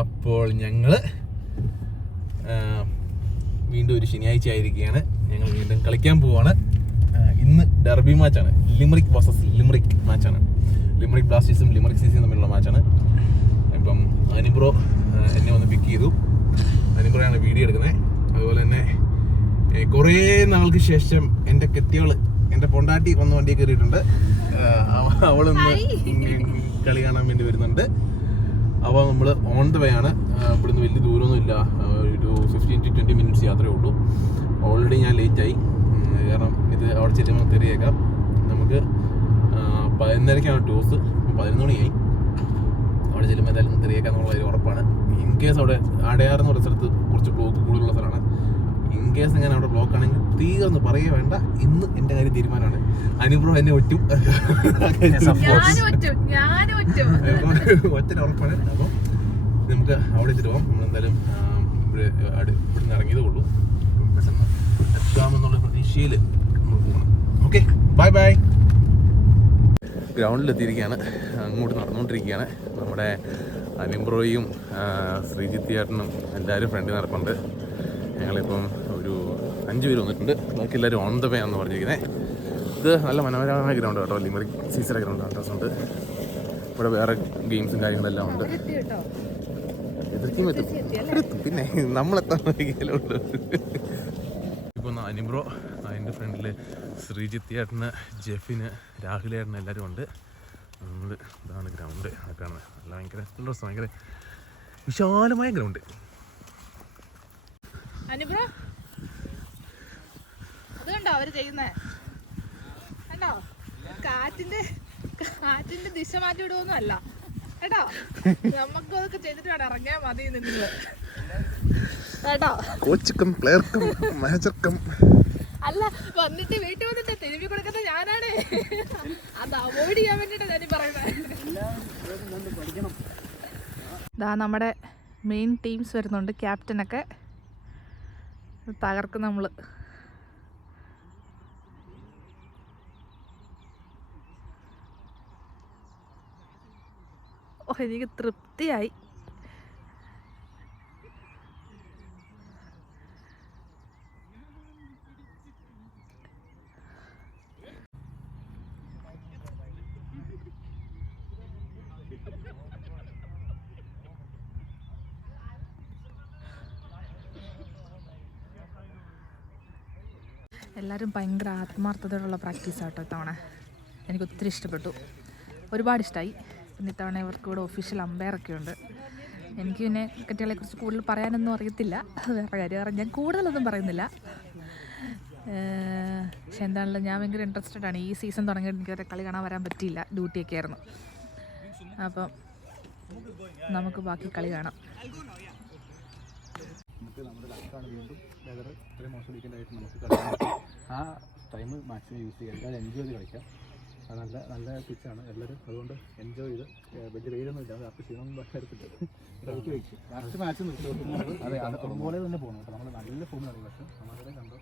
അപ്പോൾ ഞങ്ങൾ വീണ്ടും ഒരു ശനിയാഴ്ച ആയിരിക്കുകയാണ്. ഞങ്ങൾ വീണ്ടും കളിക്കാൻ പോവാണ്. ഇന്ന് ഡെർബി മാച്ചാണ്. ലിമറിക് വേഴ്സസ് ലിമറിക് മാച്ചാണ്. ലിമറിക് ബ്ലാസ്റ്റേഴ്സും ലിമറിക് സിസിയും തമ്മിലുള്ള മാച്ചാണ്. ഇപ്പം അനിബ്രോ എന്നെ വന്ന് പിക്ക് ചെയ്തു. അനിബ്രോയാണ് വീഡിയോ എടുക്കുന്നത്. അതുപോലെ തന്നെ കുറേ നാൾക്ക് ശേഷം എൻ്റെ കെട്ടിയോള്, എൻ്റെ പൊണ്ടാട്ടി വന്ന് വണ്ടി കയറിയിട്ടുണ്ട്. അവളൊന്ന് കളി കാണാൻ വേണ്ടി വരുന്നുണ്ട്. അപ്പോൾ നമ്മൾ ഓൺ ദ വേ ആണ്. ഇവിടുന്ന് വലിയ ദൂരമൊന്നും ഇല്ല, ഒരു 15 to 20 minutes യാത്രയേ ഉള്ളൂ. ഓൾറെഡി ഞാൻ ലേറ്റായി, കാരണം ഇത് അവിടെ ചെല്ലുമ്പോൾ തെറിയേക്കാം. നമുക്ക് 11:30 ടോസ്, 11 മണിയായി. അവിടെ ചെല്ലുമ്പോൾ എന്തായാലും തെറിയേക്കാന്നുള്ള കാര്യം ഉറപ്പാണ്. ഇൻ കേസ് അവിടെ അടയാർ എന്ന് പറയുന്ന സ്ഥലത്ത് കുറച്ച് ബ്ലോക്ക് കൂടുതലുള്ള സ്ഥലമാണ്. ഇൻ കേസ് എങ്ങനെ അവിടെ ബ്ലോക്ക് ആണെങ്കിൽ തീർന്ന് പറയുക വേണ്ട, ഇന്ന് എൻ്റെ കാര്യം തീരുമാനമാണ്. അനുബ്രോ എന്നെ ഒറ്റും, ഒറ്റ ഉറപ്പാണ്. അപ്പം നമുക്ക് അവിടെ എത്തിയിട്ട് പോകാം. നമ്മളെന്തായാലും ഇവിടുന്ന് ഇറങ്ങിയതേ ഉള്ളൂ. പെട്ടെന്ന് എത്താമെന്നുള്ള പ്രതീക്ഷയിൽ നമ്മൾ പോകണം. Okay, bye bye. ഗ്രൗണ്ടിലെത്തിയിരിക്കുകയാണ്. അങ്ങോട്ട് നടന്നുകൊണ്ടിരിക്കുകയാണ്. നമ്മുടെ അനിബ്രോയും ശ്രീജിത്ത് ചേട്ടനും എല്ലാവരും ഫ്രണ്ടിൽ നടപ്പുണ്ട്. ഞങ്ങളിപ്പം ഒരു 5 പേര് വന്നിട്ടുണ്ട്. ബാക്കി എല്ലാവരും ഓൺ ദ വേ ആണെന്ന് പറഞ്ഞിരിക്കുന്നത്. ഇത് നല്ല മനോഹരമായ ഗ്രൗണ്ട് കേട്ടോ. ലിമറിക് സീസറെ ഗ്രൗണ്ട് അഡ്രസ്സുണ്ട്. ഇവിടെ വേറെ ഗെയിംസും കാര്യങ്ങളെല്ലാം ഉണ്ട്. എതിർക്കും പിന്നെ നമ്മളെത്താൻ വൈകിയാലുണ്ട്. ഇപ്പോൾ അനിബ്രോ, അതിൻ്റെ ഫ്രണ്ടിൽ ശ്രീജിത്ത് ചേട്ടന്, ജെഫിന്, രാഹുലേട്ടന് എല്ലാവരും ഉണ്ട്. ഇതാണ് ഗ്രൗണ്ട്. അതൊക്കെയാണ് നല്ല ഭയങ്കര ഭയങ്കര വിശാലമായ ഗ്രൗണ്ട്. അനുബ്രോ അതുകൊണ്ടോ അവര് ചെയ്യുന്നേ കണ്ടോ? കാറ്റിന്റെ ദിശ മാറ്റി വിടുവൊന്നും അല്ല കേട്ടോ. നമുക്ക് അതൊക്കെ ചെയ്തിട്ട് വേണം ഇറങ്ങിയാൽ മതി നിങ്ങള് കേട്ടോ. കോച്ചുക്കും പ്ലെയർക്കും മാനേജർക്കും അല്ല, വന്നിട്ട് വീട്ടിൽ വന്നിട്ട് തിരുമ്പി കൊടുക്കുന്ന ഞാനാണ്. അത് അവോയ്ഡ് ചെയ്യാൻ വേണ്ടിട്ടാ ഞാൻ പറയുന്നത്. ഇതാ നമ്മുടെ മെയിൻ ടീംസ് വരുന്നുണ്ട്. ക്യാപ്റ്റനൊക്കെ തകർക്കും നമ്മള്. ഓ, എനിക്ക് തൃപ്തിയായി. എല്ലാവരും ഭയങ്കര ആത്മാർത്ഥതയോടുള്ള പ്രാക്ടീസാണ് കേട്ടോ ഇത്തവണ. എനിക്ക് ഒത്തിരി ഇഷ്ടപ്പെട്ടു, ഒരുപാട് ഇഷ്ടമായി. പിന്നെ ഇത്തവണ ഇവർക്ക് ഇവിടെ ഒഫീഷ്യൽ അമ്പയറൊക്കെ ഉണ്ട്. എനിക്ക് പിന്നെ കുട്ടികളെക്കുറിച്ച് കൂടുതൽ പറയാനൊന്നും അറിയത്തില്ല, അത് വേറെ കാര്യം. കാരണം ഞാൻ കൂടുതലൊന്നും പറയുന്നില്ല. പക്ഷെ എന്താണല്ലോ, ഞാൻ ഭയങ്കര ഇൻട്രസ്റ്റഡ് ആണ്. ഈ സീസൺ തുടങ്ങിയിട്ട് എനിക്ക് വരെ കളി കാണാൻ വരാൻ പറ്റിയില്ല, ഡ്യൂട്ടിയൊക്കെ ആയിരുന്നു. അപ്പം നമുക്ക് ബാക്കി കളി കാണാം. നമ്മുടെ ലക്കാണ് വീണ്ടും വെതർ ഇത്രയും മോശം വീക്കെൻഡായിട്ട് നമുക്ക് കളിക്കാൻ ആ ടൈം മാക്സിമം യൂസ് ചെയ്യുക. എല്ലാവരും എൻജോയ് ചെയ്ത് കളിക്കാം. അത് നല്ല പിച്ചാണ് എല്ലാവരും. അതുകൊണ്ട് എൻജോയ് ചെയ്ത് വലിയ വെയിലൊന്നും ഇല്ല, അത് ക്ഷീണമൊന്നും എടുത്തിട്ട് ലാസ്റ്റ് മാച്ച് നിർത്തുന്നത്. അതെ, അതുപോലെ തന്നെ പോകണം കേട്ടോ. നമ്മൾ നല്ല ഫോം കളി. പക്ഷേ നമ്മുടെ കണ്ടോ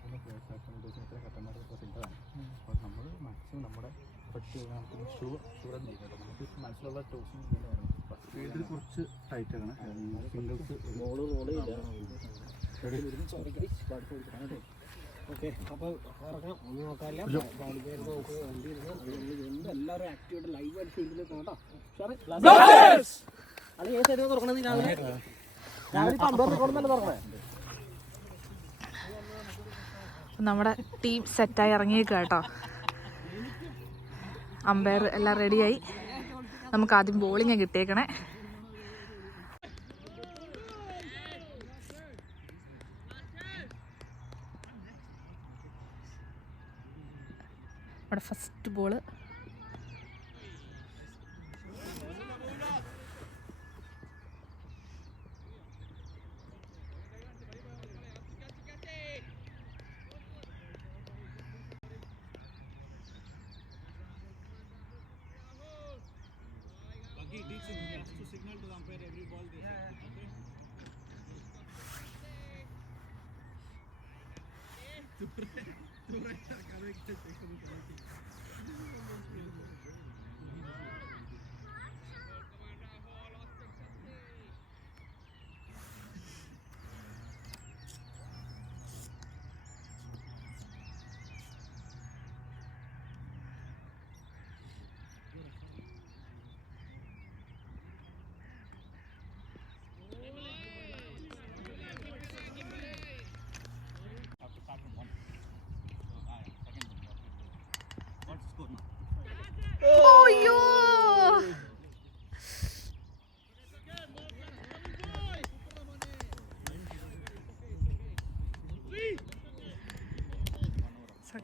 കട്ടന്മാരൊക്കെ സിദ്ധമാണ്. അപ്പോൾ നമ്മൾ മാക്സിമം നമ്മുടെ നമുക്ക് ഷൂടെ ചെയ്യും കേട്ടോ. നമുക്ക് മനസ്സിലുള്ള ടോസും ഫീൽഡിൽ കുറച്ച് ടൈറ്റാണ്. സിംഗിൾസ് ഓക്കെ, അപ്പോൾ ഇറങ്ങാം. ഒന്നും നോക്കാനില്ല. എല്ലാവരും ആക്റ്റീവായിട്ട് ലൈവായിട്ട് ഫീൽഡിൽ പോകട്ടോ. അത് ഏത് സൈഡിൽ തുറക്കണത്? നമ്മുടെ ടീം സെറ്റായി ഇറങ്ങിയേക്കുക കേട്ടോ. അമ്പയർ എല്ലാം റെഡിയായി. നമുക്ക് ആദ്യം ബോളിങ് കിട്ടിയേക്കണേ. നമ്മുടെ ഫസ്റ്റ് ബോള്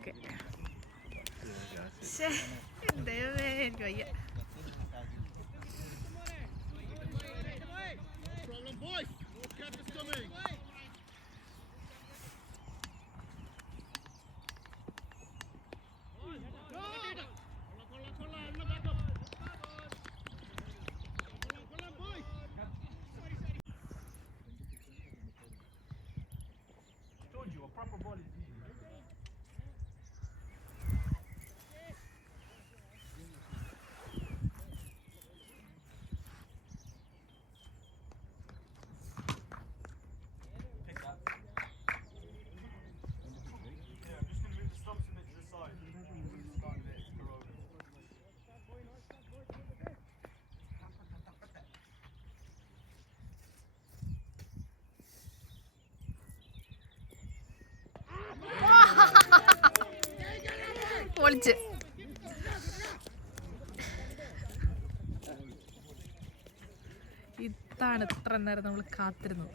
ഓക്കെ. ദൈവമേ എനിക്ക് വയ്യ. പൊളിച്ച്. ഇതാണ് ഇത്ര നേരം നമ്മൾ കാത്തിരുന്നത്.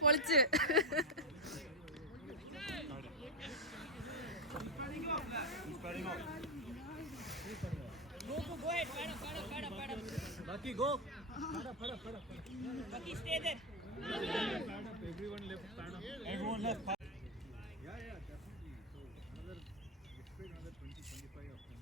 പൊളിച്ച് Lucky, go. Lucky, stay there. Everyone left. Everyone left. Yeah, definitely. So another 20-25 of them.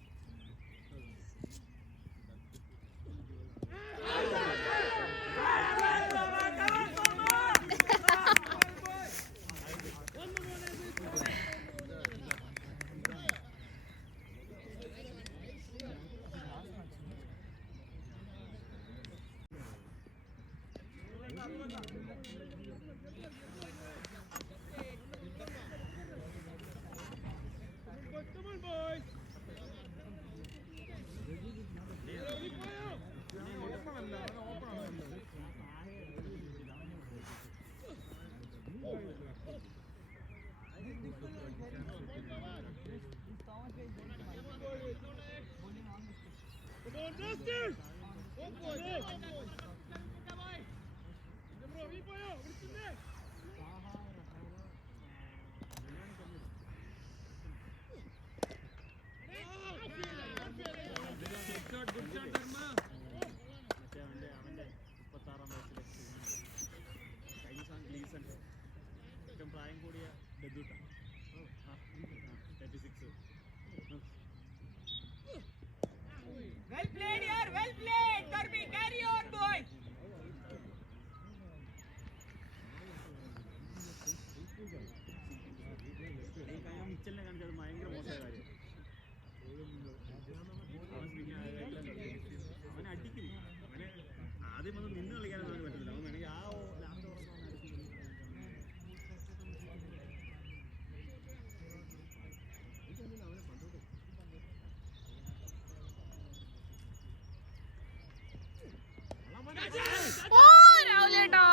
Well played, yaar. Well played. Darby, carry on, boy. മിച്ചലിനെ കാണിച്ചത് ഭയങ്കര മോശമായ കാര്യം. അവനെ അടിക്കും. അവനെ ആദ്യം വന്ന് നിന്ന് കളിക്കാനൊന്നും അവന് പറ്റത്തില്ല. അവൻ വേണമെങ്കിൽ ആ ലാസ്റ്റ് രാവിലെ കേട്ടോ.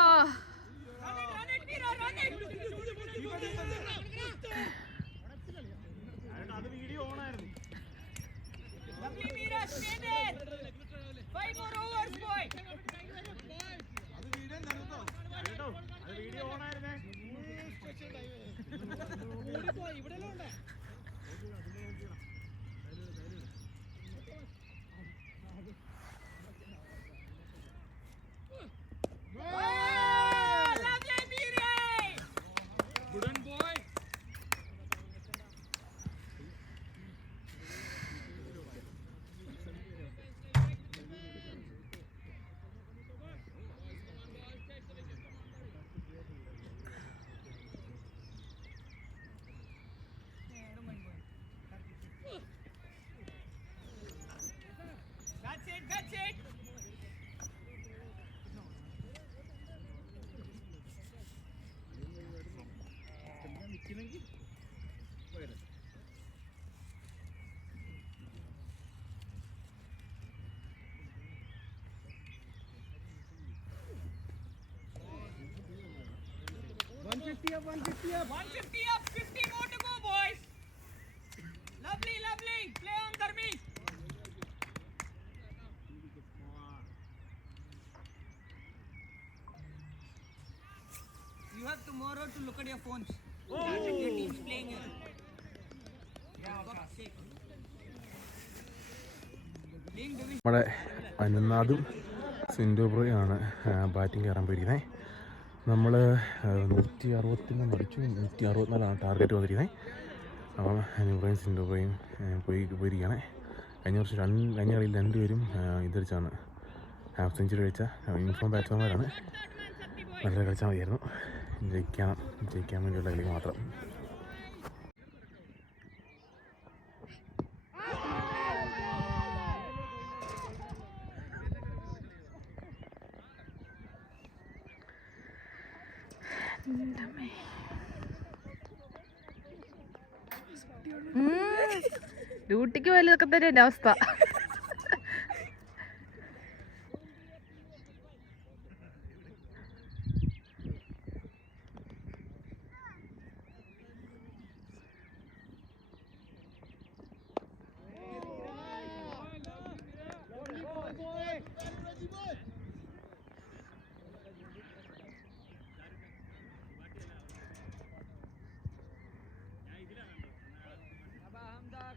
അത് video ഓണായിരുന്നു. Lovely, Meera, stay there. 5 more overs, boy. കേട്ടോ അത് വീഡിയോ ഓണായിരുന്നേ. Lovely, Meera. Good one, boy. That's it. നിൽക്കുന്നെങ്കിൽ പോയത്. Up, 50 more to go, boys. Lovely. Play on, Dharmi. You have tomorrow to look at your phones. Your team's playing here. Yeah, for sake. Playing division. നമ്മുടെ അനന്താദും സിൻഡോബ്രോയാണ് batting കയറാൻ പോയിരിക്കുന്നത്. നമ്മൾ 164 മറിച്ചു, 164 target വന്നിരിക്കുന്നത്. അപ്പം അനുബ്രയും സിൻഡോബ്രോയും പോയിരിക്കുകയാണ്. കഴിഞ്ഞ കളിയിൽ രണ്ടുപേരും ഇതടിച്ചാണ് ഹാഫ് സെഞ്ചുറി കഴിച്ച യൂണിഫോം ബാറ്റ്സ്മാൻമാരാണ്. നല്ല കളിച്ചാൽ മതിയായിരുന്നു. ജയിക്കാൻ വേണ്ടിയുള്ള കളി മാത്രം. ഡ്യൂട്ടിക്ക് പോയതൊക്കെ തന്നെ എൻ്റെ അവസ്ഥ.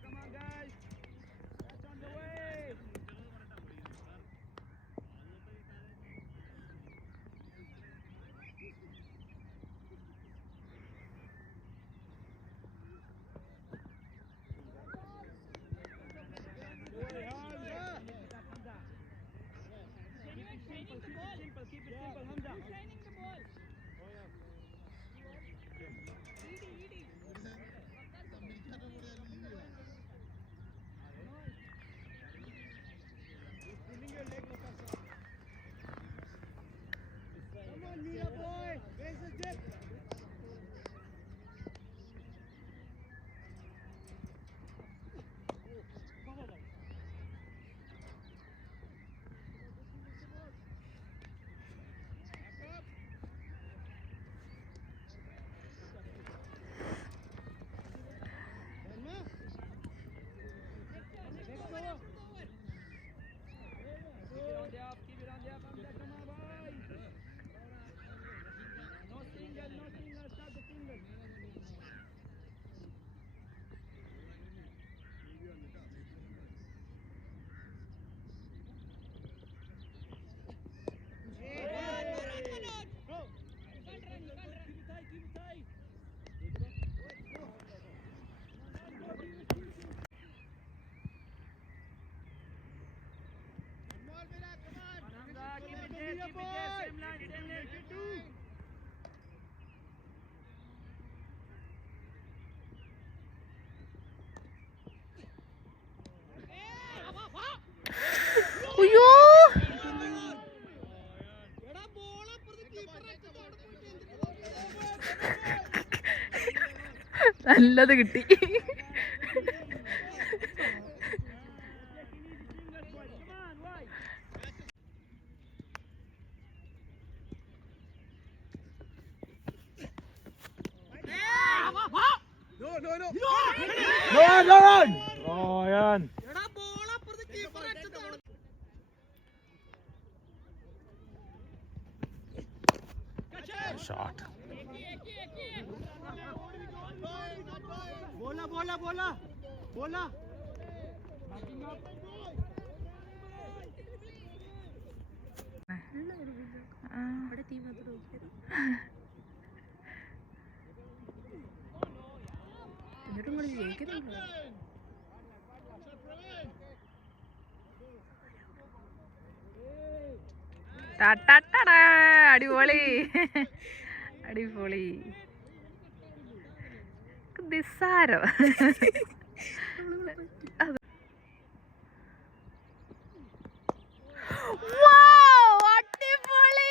Come on, guys. That's on the way. നല്ലത് കിട്ടി. ഷോട്ട്. അടിപൊളി അടിപൊളി. നിസ്സാരം. അടിപൊളി.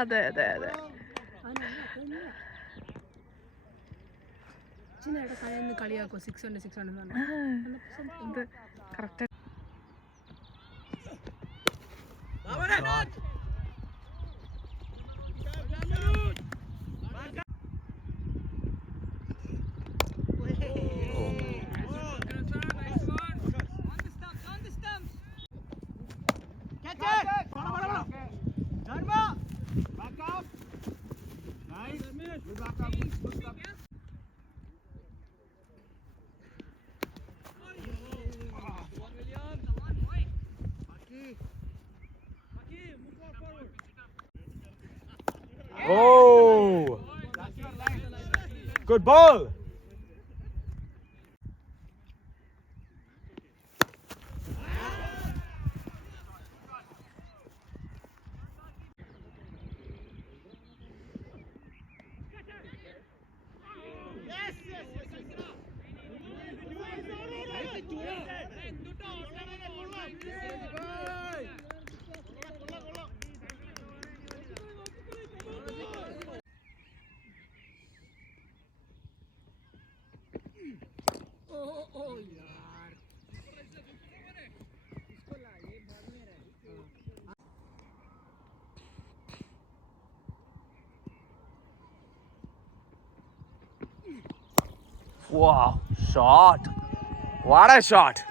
അതെ അതെ അതെ. കളിയാക്കോ 600 ഇത് correct. Oh! Good ball! Wow, shot. What a shot.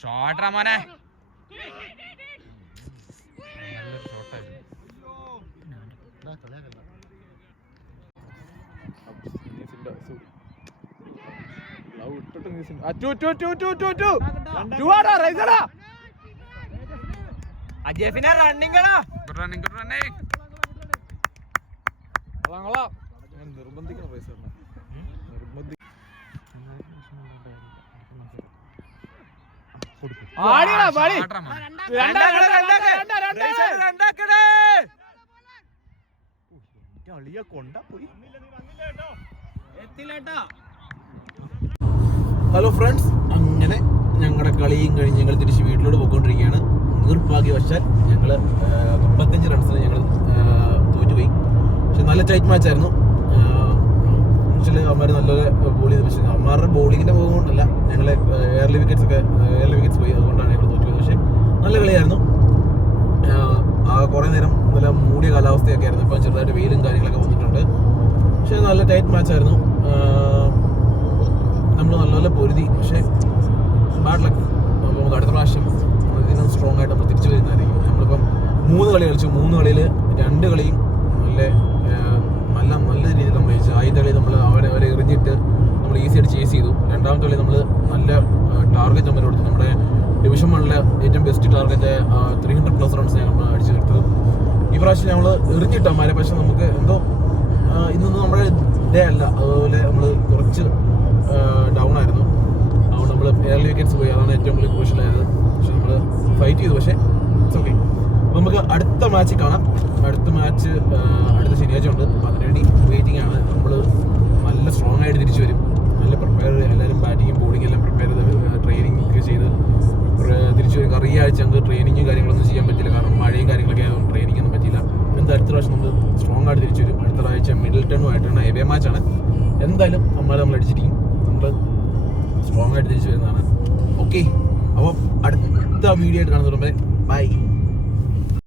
Shot Ramane. അജേഫിനെ റണ്ണിംഗ് Good running. കൊള്ളാം. നിർബന്ധിക്കണം പൈസ ഹലോ ഫ്രണ്ട്സ്, അങ്ങനെ ഞങ്ങളുടെ കളിയും കഴിഞ്ഞ് ഞങ്ങൾ തിരിച്ച് വീട്ടിലോട്ട് പോയിക്കൊണ്ടിരിക്കുകയാണ്. നിർഭാഗ്യവശാൽ ഞങ്ങൾ 35 റൺസിന് ഞങ്ങൾ തോറ്റുപോയി. പക്ഷെ നല്ല ടൈറ്റ് മാച്ചായിരുന്നു. അവന്മാർ നല്ലൊരു ബോൾ ചെയ്ത്, പക്ഷേ അവന്മാരുടെ ബോളിങ്ങിൻ്റെ പോകും കൊണ്ടല്ല, ഞങ്ങൾ എയർലി വിക്കറ്റ്സ് പോയി, അതുകൊണ്ടാണ് ഞങ്ങൾ തോറ്റുപോയത്. പക്ഷേ നല്ല കളിയായിരുന്നു. കുറേ നേരം നല്ല മൂടിയ കാലാവസ്ഥയൊക്കെ ആയിരുന്നു. ഇപ്പം ചെറുതായിട്ട് വെയിലും കാര്യങ്ങളൊക്കെ വന്നിട്ടുണ്ട്. പക്ഷേ നല്ല ടൈറ്റ് മാച്ചായിരുന്നു. നമ്മൾ നല്ലപോലെ പൊരുതി. പക്ഷേ ബാഡ് ലക്ക്. അപ്പോൾ നമുക്ക് അടുത്ത പ്രാവശ്യം ഇതിനും സ്ട്രോങ് ആയിട്ട് നമ്മൾ തിരിച്ചു വരുന്നതായിരിക്കും. നമ്മളിപ്പം 3 കളി കളിച്ചു. 3 കളിയിൽ 2 കളിയും നല്ല രീതിയിൽ നമ്മൾ ജയിച്ചു. ആദ്യത്തെ കളി നമ്മൾ അവരെ എറിഞ്ഞിട്ട് നമ്മൾ ഈസിയായിട്ട് ചേസ് ചെയ്തു. രണ്ടാമത്തെ കളി നമ്മൾ നല്ല ടാർഗറ്റ് നമ്മൾ കൊടുത്തു. നമ്മുടെ ഡിവിഷൻ 1-ലെ ഏറ്റവും ബെസ്റ്റ് ടാർഗറ്റ് 300+ റൺസ് നമ്മൾ അടിച്ചു കിട്ടും. ഈ പ്രാവശ്യം നമ്മൾ എറിഞ്ഞിട്ടമാരെ. പക്ഷെ നമുക്ക് എന്തോ ഇന്നൊന്നും നമ്മുടെ ഡേ അല്ല. അതുപോലെ നമ്മൾ കുറച്ച് ഡൗൺ ആയിരുന്നു. അതുകൊണ്ട് നമ്മൾ എയർലി വിക്കറ്റ്സ് പോയി. അതാണ് ഏറ്റവും കൂടുതൽ ക്രൂഷ്യലായത്. പക്ഷെ നമ്മൾ ഫൈറ്റ് ചെയ്തു. പക്ഷേ ഇറ്റ്സ് ഓക്കെ. അപ്പോൾ നമുക്ക് അടുത്ത മാച്ച് കാണാം. അടുത്ത മാച്ച് അടുത്ത ശനിയാഴ്ച ഉണ്ട്. അപ്പോൾ അതിനുവേണ്ടി വെയിറ്റിംഗ് ആണ്. നമ്മൾ നല്ല സ്ട്രോങ് ആയിട്ട് തിരിച്ചു വരും. നല്ല പ്രിപ്പയർ, എല്ലാവരും ബാറ്റിങ്ങും ബോളിങ്ങും എല്ലാം പ്രിപ്പയർ ചെയ്ത് ട്രെയിനിങ് ഒക്കെ ചെയ്ത് തിരിച്ചു വരും. കാരണം ഈ ആഴ്ച നമുക്ക് ട്രെയിനിങ്ങും കാര്യങ്ങളൊന്നും ചെയ്യാൻ പറ്റില്ല. കാരണം മഴയും കാര്യങ്ങളൊക്കെ ആയതുകൊണ്ട് ട്രെയിനിങ് ഒന്നും പറ്റില്ല. എന്താ അടുത്ത പ്രാവശ്യം നമ്മൾ സ്ട്രോങ് ആയിട്ട് തിരിച്ചു വരും. അടുത്ത ആഴ്ച മിഡിൽട്ടണുമായിട്ടാണ് എവേ മാച്ചാണ്. എന്തായാലും നമ്മൾ അടിച്ചിരിക്കും. നമ്മൾ സ്ട്രോങ് ആയിട്ട് തിരിച്ചു വരുന്നതാണ്. ഓക്കെ, അപ്പോൾ അടുത്ത വീഡിയോ ആയിട്ട് കാണുന്നതുകൊണ്ട് ബൈ.